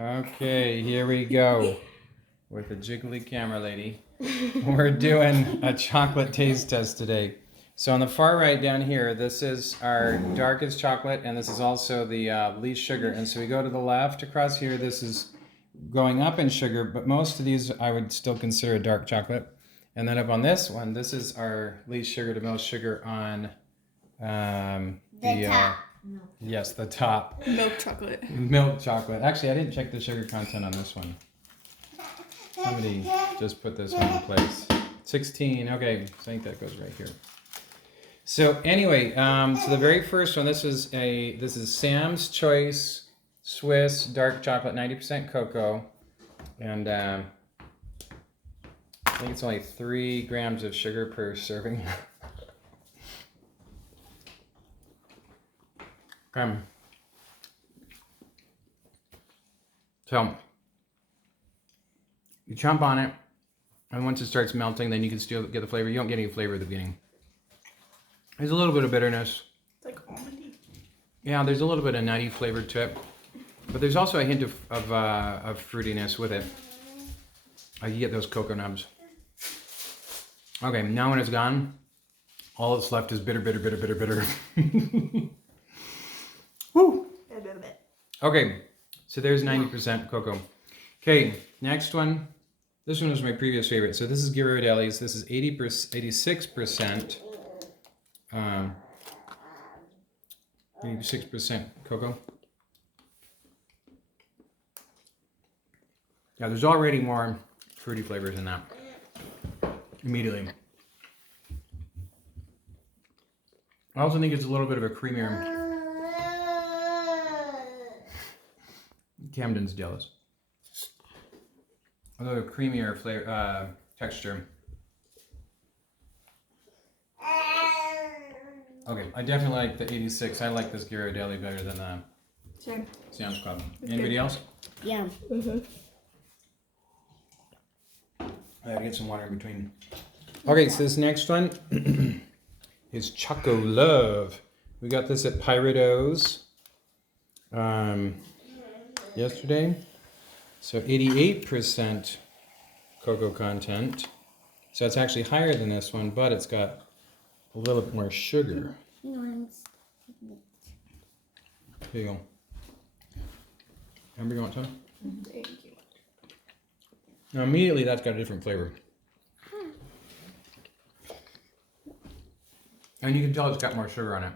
Okay, here we go with the jiggly camera lady. We're doing a chocolate taste test today. So on the far right down here, this is our darkest chocolate, and this is also the least sugar. And so we go to the left across here, this is going up in sugar, but most of these I would still consider a dark chocolate. And then up on this one, this is our least sugar to most sugar on The top. yes, the top. Milk chocolate. Milk chocolate. Actually, I didn't check the sugar content on this one. Somebody just put this one in place. 16. Okay, so I think that goes right here. So anyway, so the very first one, this is Sam's Choice Swiss dark chocolate, 90% cocoa, and I think it's only 3 grams of sugar per serving. So you chomp on it, and once it starts melting, then you can still get the flavor. You don't get any flavor at the beginning. There's a little bit of bitterness. It's like almondy. Yeah, there's a little bit of nutty flavor to it, but there's also a hint of fruitiness with it. You get those cocoa nubs. Okay, now when it's gone, all that's left is bitter, bitter, bitter, bitter, bitter. Woo! A little bit. Okay, so there's 90% cocoa. Okay, next one. This one was my previous favorite. So this is Ghirardelli's. This is 86%. 86% cocoa. Yeah, there's already more fruity flavors in that. Immediately. I also think it's a little bit of a creamier. Camden's jealous. A little creamier flavor, texture. Okay, I definitely like the 86. I like this Ghirardelli better than the Same. Sam's Club. Anybody else? Yeah. I gotta get some water in between. Okay, so this next one is Choco Love. We got this at Pirate O's yesterday. So 88% cocoa content. So it's actually higher than this one, but it's got a little bit more sugar. Here you go. Amber, you want some? Thank you. Now immediately that's got a different flavor. And you can tell it's got more sugar on it.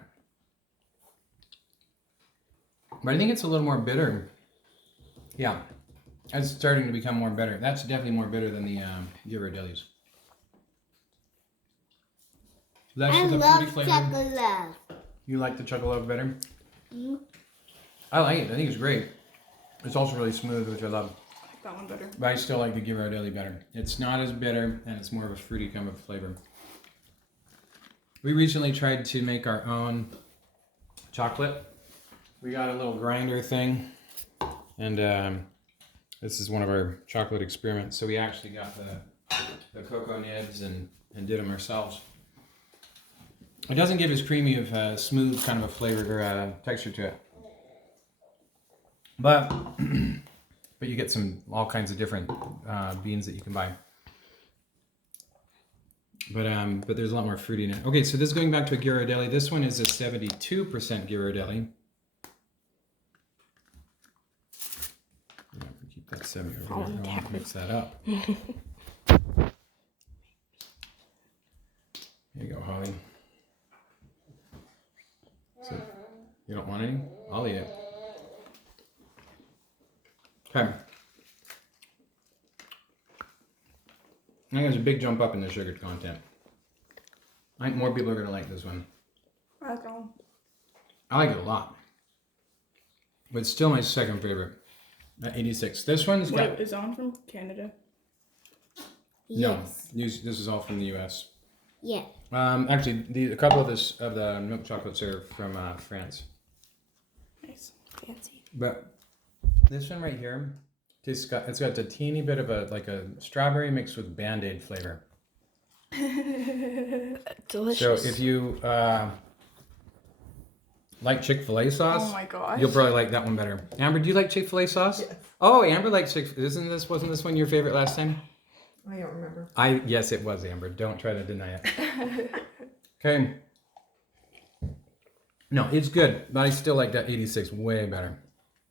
But I think it's a little more bitter. Yeah. It's starting to become more bitter. That's definitely more bitter than the Ghirardelli's. Less I of the fruity love flavor. chocolate. You like the Choco Love better? Mm. I like it. I think it's great. It's also really smooth, which I love. I like that one better. But I still like the Ghirardelli better. It's not as bitter, and it's more of a fruity kind of flavor. We recently tried to make our own chocolate. We got a little grinder thing, and this is one of our chocolate experiments. So we actually got the cocoa nibs and did them ourselves. It doesn't give as creamy of a smooth kind of a flavor or texture to it. But you get all kinds of different beans that you can buy. But there's a lot more fruity in it. Okay, so this is going back to a Ghirardelli. This one is a 72% Ghirardelli. Keep that 70 over there. I want to mix that up. There you go, Holly. So, you don't want any? I'll eat it. Okay. I think there's a big jump up in the sugar content. I think more people are going to like this one. I like that one. I like it a lot. But it's still my second favorite. At 86. This one's got... Wait, is that one from Canada? No, Yes. this is all from the U.S. Yeah. Actually, a couple of the milk chocolates are from France. Nice. Fancy. But this one right here, it's got a teeny bit of a strawberry mixed with Band-Aid flavor. Delicious. So if you like Chick-fil-A sauce, Oh my gosh. you'll probably like that one better. Amber, do you like Chick-fil-A sauce? Yes. Oh, Amber likes Chick-fil-A. Wasn't this one your favorite last time? I don't remember. Yes, it was, Amber. Don't try to deny it. Okay. No, it's good, but I still like that 86 way better.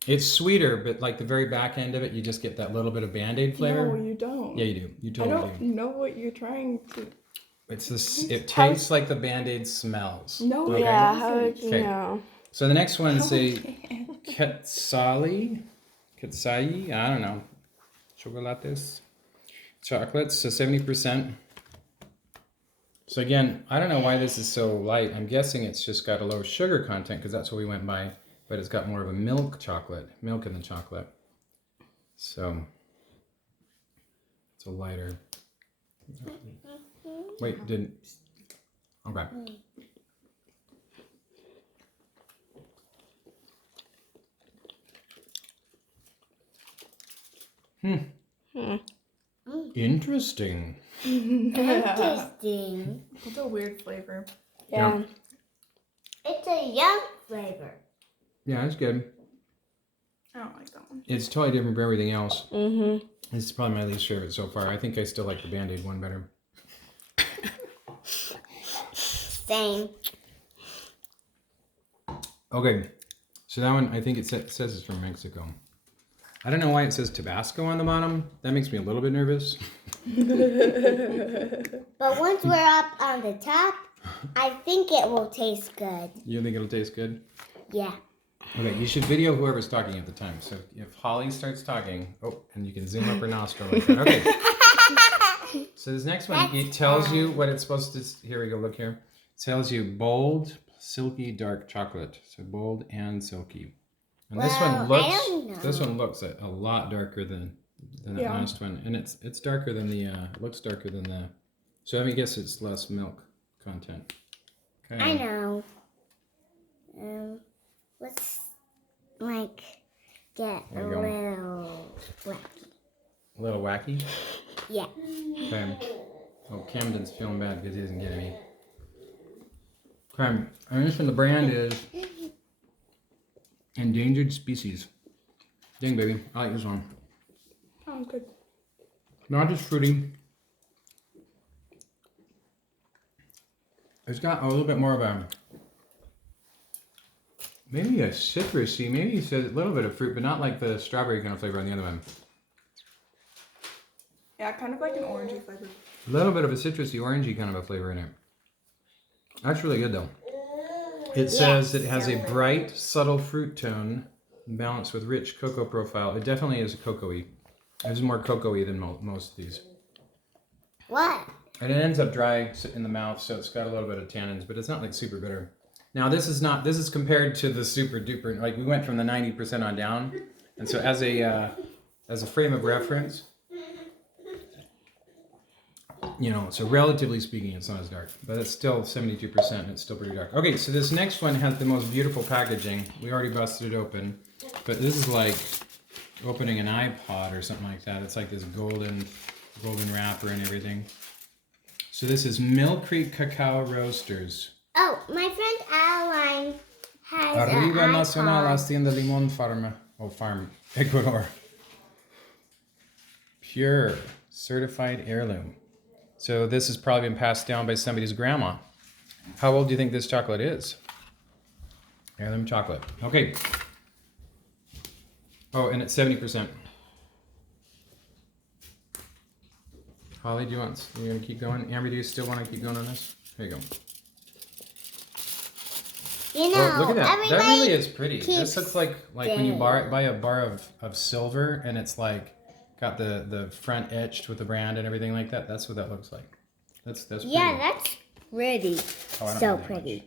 It's sweeter, but like the very back end of it, you just get that little bit of Band-Aid flavor. No, you don't. Yeah, you do. You I totally don't do. know what you're trying to. It's this. It tastes like the Band-Aid smells. No, Okay. yeah. How would you Okay. know? So the next one's No, a you can't. Ketsai, I don't know. Chocolates. Chocolates, so 70%. So again, I don't know why this is so light. I'm guessing it's just got a low sugar content because that's what we went by, but it's got more of a milk in the chocolate. So it's a lighter. Wait, didn't. Okay. Interesting. Interesting. It's a weird flavor. Yeah. Yeah. It's a young flavor. Yeah, it's good. I don't like that one. It's totally different from everything else. Mm-hmm. This is probably my least favorite so far. I think I still like the Band-Aid one better. Same. Okay, so that one, I think it says it's from Mexico. I don't know why it says Tabasco on the bottom. That makes me a little bit nervous. But once we're up on the top, I think it will taste good. You think it'll taste good? Yeah. Okay, you should video whoever's talking at the time. So if Holly starts talking, and you can zoom up her nostril like that. Okay. So this next one, it tells you what it's supposed to. Here we go. Look here. It tells you bold, silky, dark chocolate. So bold and silky. And Well, this one I looks. don't know. This one looks a lot darker than that Yeah. last one, and it's darker than the. It looks darker than the. So I guess it's less milk content. Okay. I know. Let's like get a There you go. little wacky. A little wacky. Yeah. Okay. Oh, Camden's feeling bad because he doesn't get any. Okay. And this one, the brand is Endangered Species. Dang, baby. I like this one. Sounds good. Not just fruity. It's got a little bit more of a, maybe a citrusy, maybe it's a little bit of fruit, but not like the strawberry kind of flavor on the other one. Yeah, kind of like an orangey flavor. A little bit of a citrusy, orangey kind of a flavor in it. That's really good though. It says it has a bright, subtle fruit tone balanced with rich cocoa profile. It definitely is cocoa-y. It's more cocoa-y than most of these. What? And it ends up dry in the mouth, so it's got a little bit of tannins, but it's not like super bitter. Now this is compared to the super duper, like we went from the 90% on down. And so as a frame of reference, so relatively speaking, it's not as dark, but it's still 72% and it's still pretty dark. Okay, so this next one has the most beautiful packaging. We already busted it open, but this is like opening an iPod or something like that. It's like this golden wrapper and everything. So this is Mill Creek Cacao Roasters. Oh, my friend Adeline has Arriba an Nacional iPod. Hacienda Limon Farm, Ecuador. Pure, certified heirloom. So this has probably been passed down by somebody's grandma. How old do you think this chocolate is? Heirloom chocolate. Okay. Oh, and it's 70%. Holly, you gonna keep going? Amber, do you still want to keep going on this? There you go. You know, Oh, look at that. That everybody really is pretty. This keeps looks like when you buy a bar of silver and it's like got the front etched with the brand and everything like that. That's what that looks like. That's pretty. Yeah, that's pretty. Oh, I don't So know that pretty.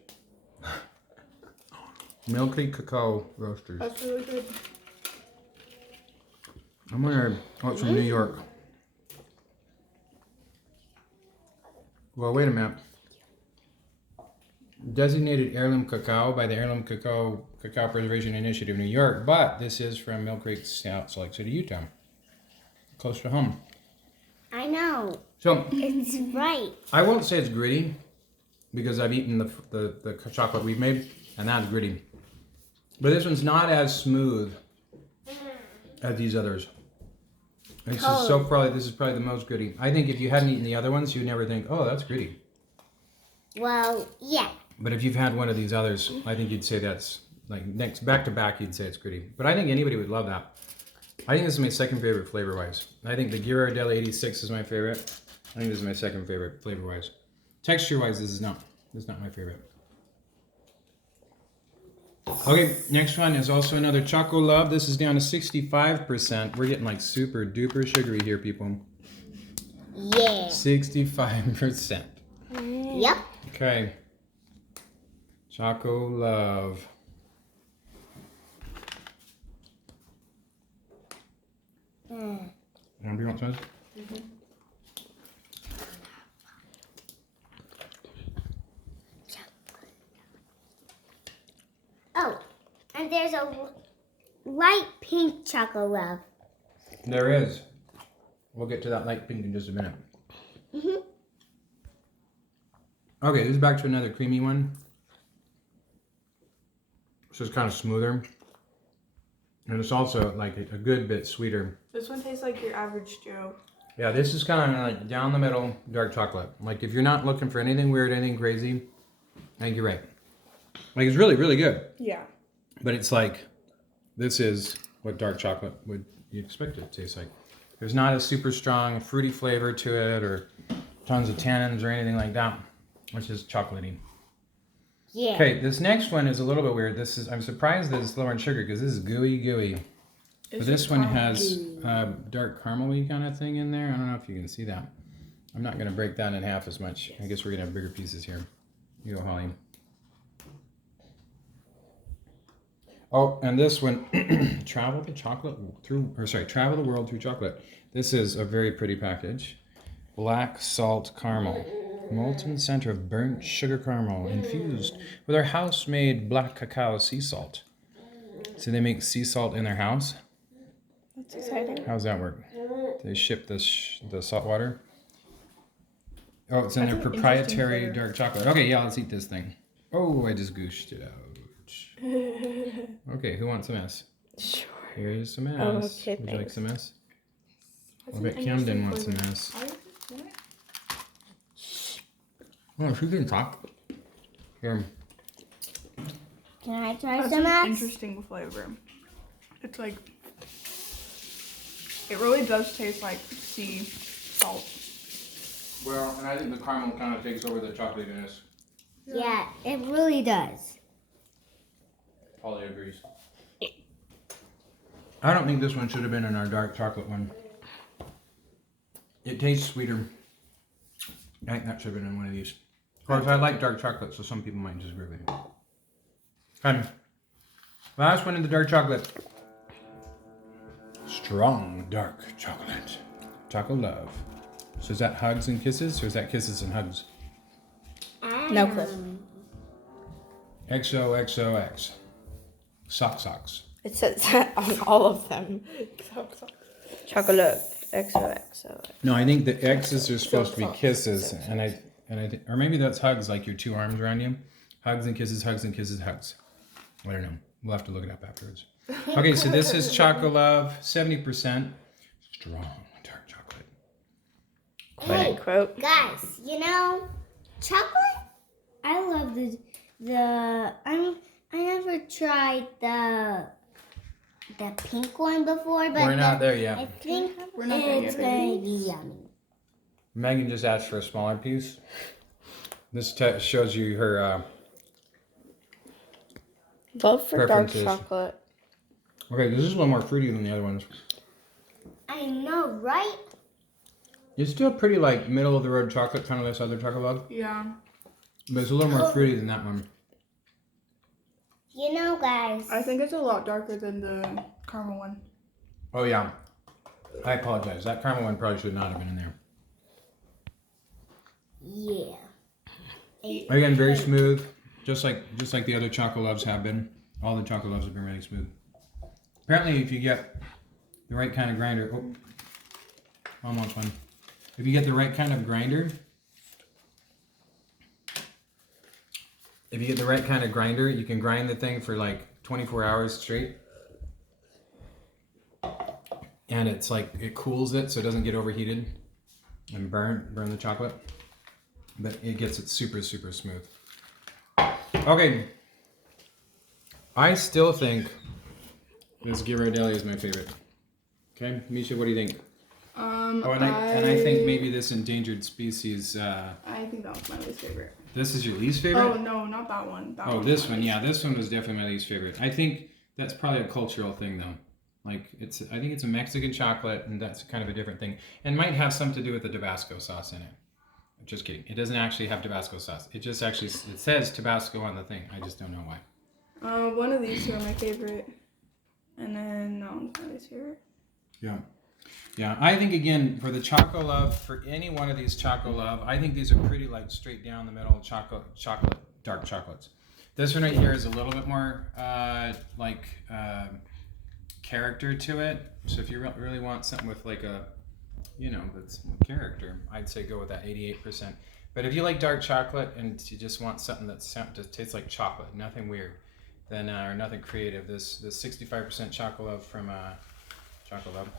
Mill Creek Cacao Roasters. That's really good. I'm gonna. Oh, it's from New York. Well, wait a minute. Designated heirloom cacao by the Heirloom Cacao Preservation Initiative, New York, but this is from Mill Creek, Salt Lake City, Utah, close to home. I know. So It's right. I won't say it's gritty because I've eaten the chocolate we've made, and that's gritty. But this one's not as smooth as these others. This is probably the most gritty. I think if you hadn't eaten the other ones, you'd never think, oh, that's gritty. Well, yeah. But if you've had one of these others, I think you'd say that's like next back to back. You'd say it's gritty. But I think anybody would love that. I think this is my second favorite flavor wise. I think the Ghirardelli 86 is my favorite. I think this is my second favorite flavor wise. Texture wise, this is not my favorite. Okay, next one is also another Choco Love. This is down to 65%. We're getting like super duper sugary here, people. Yeah. 65%. Yep. Okay. Choco Love. Want to want some? Oh, and there's a light pink Choco Love. There is. We'll get to that light pink in just a minute. Okay, this is back to another creamy one. This is kind of smoother. And it's also like a good bit sweeter. This one tastes like your average Joe. Yeah, this is kind of like down the middle dark chocolate. Like if you're not looking for anything weird, anything crazy, I think you're right. Like it's really, really good. Yeah. But it's like, this is what dark chocolate would you expect it to taste like. There's not a super strong fruity flavor to it or tons of tannins or anything like that. It's just chocolatey. Yeah. Okay, this next one is a little bit weird. I'm surprised that it's lower in sugar because this is gooey. But this one has dark caramel-y kind of thing in there. I don't know if you can see that. I'm not going to break that in half as much. I guess we're going to have bigger pieces here. You go, Holly. Oh, and this one, travel the world through chocolate. This is a very pretty package. Black salt caramel. Molten center of burnt sugar caramel infused with our house-made black cacao sea salt. So they make sea salt in their house? That's exciting. How does that work? They ship the salt water? Oh, it's in their proprietary dark chocolate. Okay, yeah, let's eat this thing. Oh, I just gooshed it out. Okay, who wants some S? Sure. Here's some S. Oh, okay, Would you like thanks. some S? That's I an bet Camden interesting wants some flavor. S. What? Oh, she can talk. Here. Can I try That's some an X? interesting flavor. It's like, it really does taste like sea salt. Well, and I think the caramel kind of takes over the chocolatiness. Yeah, it really does. Polly agrees. I don't think this one should have been in our dark chocolate one. It tastes sweeter. I think that should have been in one of these. Of course, I like dark chocolate, so some people might disagree with me. Okay. Last one in the dark chocolate. Strong dark chocolate. Choco Love. So is that hugs and kisses, or is that kisses and hugs? No clue. XOXOX. Socks. It says that on all of them. Chocolate. XOXO. No, I think the X's are supposed to be kisses, and I or maybe that's hugs, like your two arms around you. Hugs and kisses, hugs and kisses, hugs. I don't know. We'll have to look it up afterwards. Okay, so this is Choco Love, 70%. Strong dark chocolate. Hey, Quote. guys, you know, chocolate? I love I never tried the pink one before, but We're not there I yet. think We're not there it's yet, going to be yummy. Megan just asked for a smaller piece. This shows you her. Vote for dark Preferences. chocolate. Okay, this is a little more fruity than the other ones. I know, right? It's still pretty like middle of the road chocolate, kind of like this other Choco Love, Yeah. but it's a little more fruity than that one. You know, guys. I think it's a lot darker than the caramel one. Oh yeah, I apologize. That caramel one probably should not have been in there. Yeah. Again, very smooth, just like the other Choco Loves have been. All the Choco Loves have been really smooth. Apparently, if you get the right kind of grinder, almost one. If you get the right kind of grinder, you can grind the thing for like 24 hours straight. And it's like, it cools it so it doesn't get overheated and burn the chocolate. But it gets it super, super smooth. Okay. I still think this Ghirardelli is my favorite. Okay, Misha, what do you think? Oh, and I think maybe this endangered species. I think that was my least favorite. This is your least favorite? Oh no, not that one. That Oh, one this was one. my Yeah, least this one was definitely my least favorite. I think that's probably a cultural thing, though. Like I think it's a Mexican chocolate, and that's kind of a different thing, and might have something to do with the Tabasco sauce in it. Just kidding. It doesn't actually have Tabasco sauce. It just actually it says Tabasco on the thing. I just don't know why. One of these two are my favorite, and then that one's my least favorite. Yeah. Yeah, I think again for the Choco Love, for any one of these Choco Love, I think these are pretty like straight down the middle chocolate, dark chocolates. This one right here is a little bit more character to it. So if you really want something with like a, that's character, I'd say go with that 88%. But if you like dark chocolate and you just want something that just tastes like chocolate, nothing weird, then or nothing creative, this 65% Choco Love from Choco Love.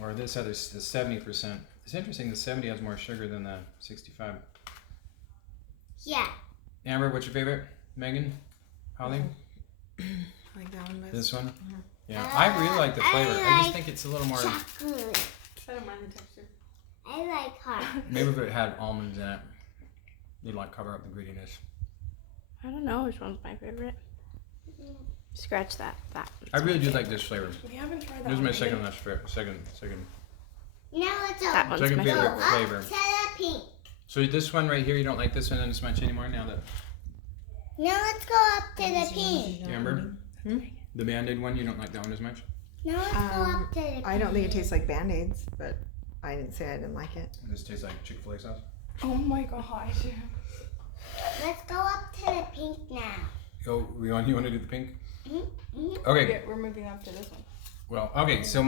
Or this other, the 70%. It's interesting, the 70 has more sugar than the 65. Yeah. Amber, what's your favorite? Megan? Holly? I like that one best. This one? Yeah, I really like the flavor. I just think it's a little more, Chocolate. I don't mind the texture. I like hard. maybe if it had almonds in it, you'd like cover up the greediness. I don't know which one's my favorite. Scratch that. I really do like this flavor. We haven't tried that. This is my one second yet. last favorite. Second. Now let's go. That one's Second my Go favorite up flavor. to the pink. So this one right here, you don't like this one as much anymore now that Now let's go up to the pink. Amber? The Band-Aid one, you don't like that one as much? Now let's go up to the pink. I don't think it tastes like Band-Aids, but I didn't say I didn't like it. This tastes like Chick-fil-A sauce. Oh my gosh. Let's go up to the pink now. Oh, you want to do the pink? Mm-hmm. Okay. Okay, we're moving up to this one. Well, okay. So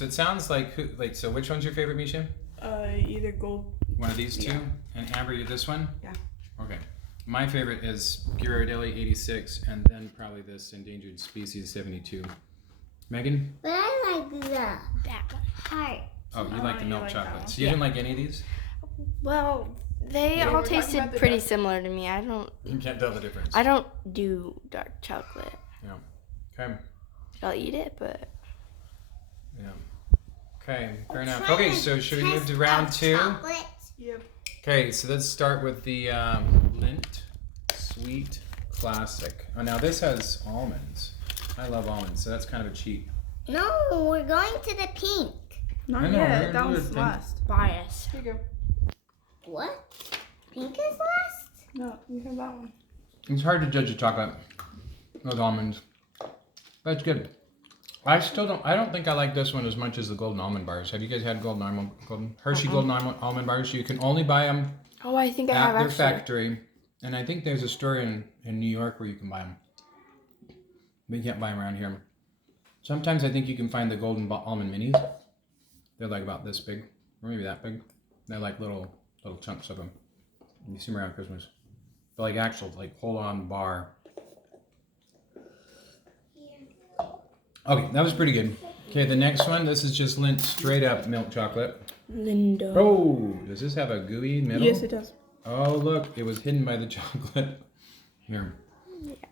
it sounds like so which one's your favorite, Misha? Either gold. One of these two, Yeah. and Amber, you this one? Yeah. Okay. My favorite is Ghirardelli 86, and then probably this endangered species 72. Megan? But I like the That one. heart. Oh, you like the you milk like that chocolate. one. So you didn't like any of these? Well, they Yeah, all we're talking tasted about the pretty dark- similar to me. I don't You can't tell the difference. do dark chocolate. Yeah. Okay. I'll eat it, but Yeah. Okay. Fair enough. Try Okay. to So should we move to test round out 2? chocolate. Yep. Okay, so let's start with the Lindt Sweet Classic. Oh, now this has almonds. I love almonds, so that's kind of a cheat. No, we're going to the pink. Not I know, we're yet. gonna That do was it then. last. bias. Here you go. What? Pink is last? No, you have that one. It's hard to judge a chocolate with almonds. That's good. I don't think I like this one as much as the golden almond bars. Have you guys had Hershey golden almond bars? You can only buy them Oh, I think I at have their actually. factory. And I think there's a store in New York where you can buy them. But you can't buy them around here. Sometimes I think you can find the golden almond minis. They're like about this big, or maybe that big. They're like little chunks of them. You see them around Christmas. They're like actual, like hold on bar. Okay, that was pretty good. Okay, the next one. This is just Lindt straight up milk chocolate. Linda. Oh, does this have a gooey middle? Yes, it does. Oh, look, it was hidden by the chocolate. Here.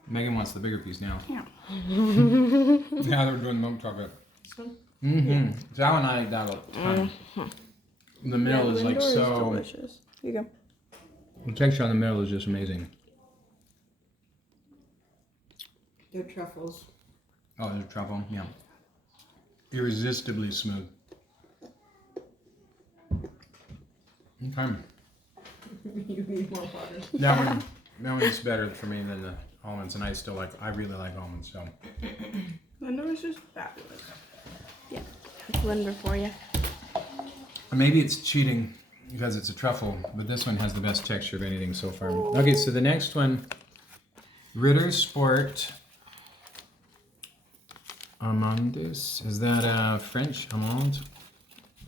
Megan wants the bigger piece now. Yeah. Now they're doing milk chocolate. Mm-hmm. So that one I like that a ton. The middle is like Lindor so. delicious. Here you go. The texture on the middle is just amazing. They're truffles. Oh, there's truffle. Yeah. Irresistibly smooth. Okay. You need more water. That one's better for me than the almonds, and I really like almonds. So Lindor is just fabulous. That's Linda for you. maybe it's cheating because it's a truffle, but this one has the best texture of anything so far. Okay, so the next one, Ritter Sport Amandus. Is that French amande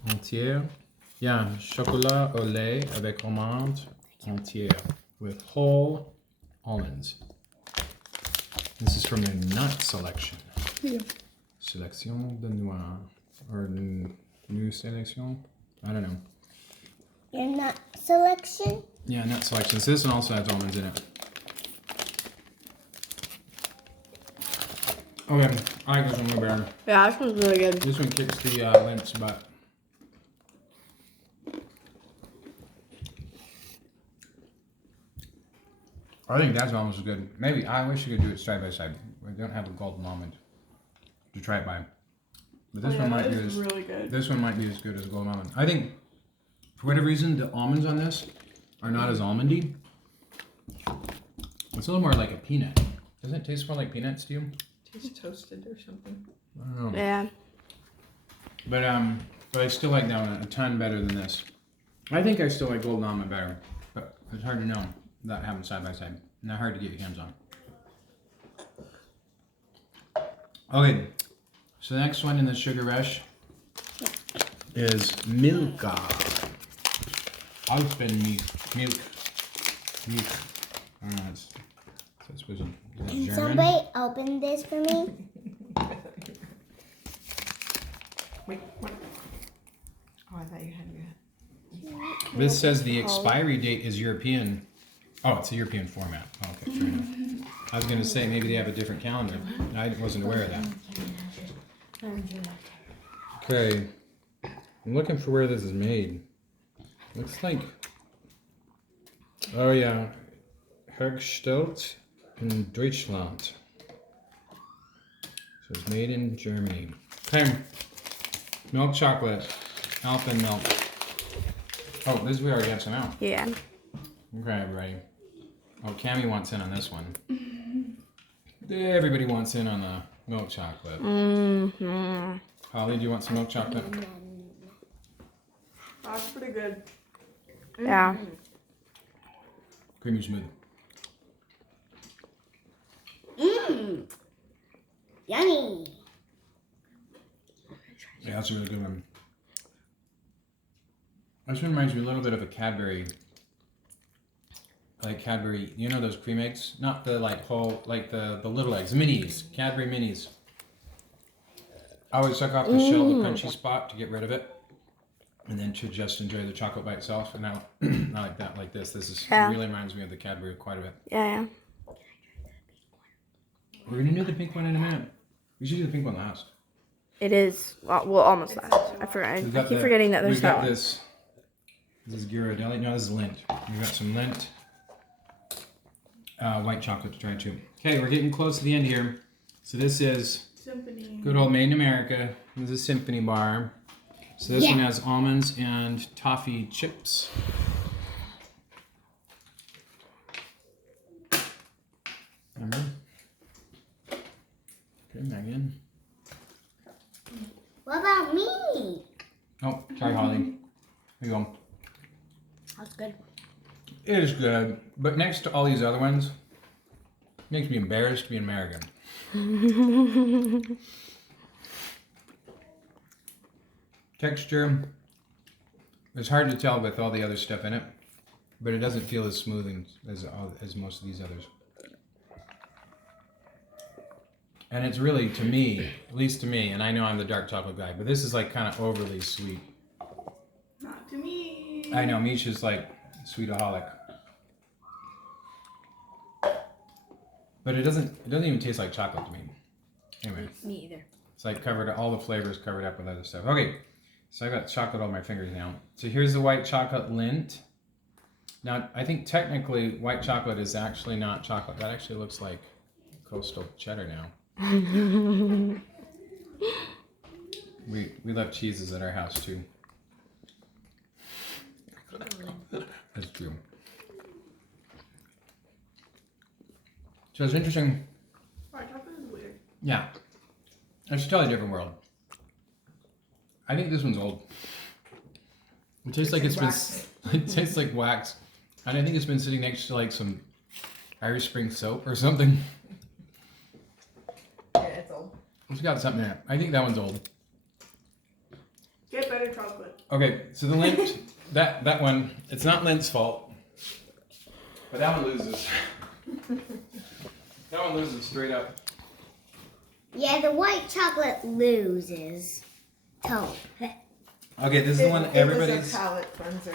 entière? Yeah, chocolat au lait avec amande entière with whole almonds. This is from the nut selection. Yeah. Sélection de noix. Or new sélection? I don't know. Your nut selection? Yeah, nut selection. So this one also has almonds in it. Okay, I like this one way better. Yeah, this one's really good. This one kicks the Lint's butt. I think that's almost as good. Maybe I wish you could do it side by side. We don't have a golden almond to try it by. But this one might that be is as really good. this one might be as good as a golden almond. I think for whatever reason the almonds on this are not as almondy. It's a little more like a peanut. Doesn't it taste more like peanuts to you? Tastes toasted or something. I don't know. Yeah. But I still like that one a ton better than this. I think I still like golden almond better, but it's hard to know without having side by side. Not hard to get your hands on. Okay, so the next one in the sugar rush is Milka. Alpenmilch. Milk. I don't know. It's supposed to be Can German. somebody open this for me? Wait, what? Oh, I thought you had your. This says the expiry date is European. Oh, it's a European format. Oh, okay, fair enough. I was going to say maybe they have a different calendar. I wasn't aware of that. Okay. I'm looking for where this is made. Looks like. Oh, yeah. Hergestellt in Deutschland. So it's made in Germany. Okay. Milk chocolate. Alpen milk. Oh, this we already have some out. Yeah. Okay, everybody. Oh, Cammie wants in on this one. Everybody wants in on the milk chocolate. Mm-hmm. Holly, do you want some milk chocolate? That's pretty good. Yeah. Creamy smooth. Mmm. Yummy. Yeah, that's a really good one. This one reminds me a little bit of a Cadbury. Like Cadbury, you know those cream eggs? Not the like whole, like the little eggs, minis, Cadbury minis. I always suck off the shell, the crunchy spot to get rid of it. And then to just enjoy the chocolate by itself. And now, I like that, like this. This is Yeah. really reminds me of the Cadbury quite a bit. Yeah. We're gonna do the pink one in a minute. We should do the pink one last. It is. Well, almost last. I forgot. I We've got keep the- forgetting that there's we've got that one. this. This is Ghirardelli. No, this is Lindt. We've got some Lindt. White chocolate to try too. Okay, we're getting close to the end here. So this is Symphony. good old Made in America. This is Symphony Bar. So this Yeah. one has almonds and toffee chips. Remember? Okay, Megan. What about me? Oh, sorry, Holly. Here you go. That's good. It is good, but next to all these other ones, makes me embarrassed to be an American. Texture, it's hard to tell with all the other stuff in it, but it doesn't feel as smooth as most of these others. And it's really, to me, at least to me, and I know I'm the dark chocolate guy, but this is like kind of overly sweet. Not to me. I know, Misha's like sweetaholic. But it doesn't even taste like chocolate to me. Anyway. Me either. It's like covered, all the flavors covered up with other stuff. Okay, so I got chocolate on my fingers now. So here's the white chocolate Lindt. Now, I think technically white chocolate is actually not chocolate. That actually looks like coastal cheddar now. We love cheeses at our house too. That's true. So it's interesting. White chocolate is weird. Yeah. It's a totally different world. I think this one's old. It tastes like it's been. It tastes like wax, and I think it's been sitting next to like some Irish Spring soap or something. Yeah, it's old. It's got something in it. I think that one's old. Get better chocolate. Okay, so the Lindt, that one, it's not Lindt's fault, but that one loses. That one loses straight up. Yeah, the white chocolate loses. Tone. Okay, this is the one It was everybody's. a palate cleanser.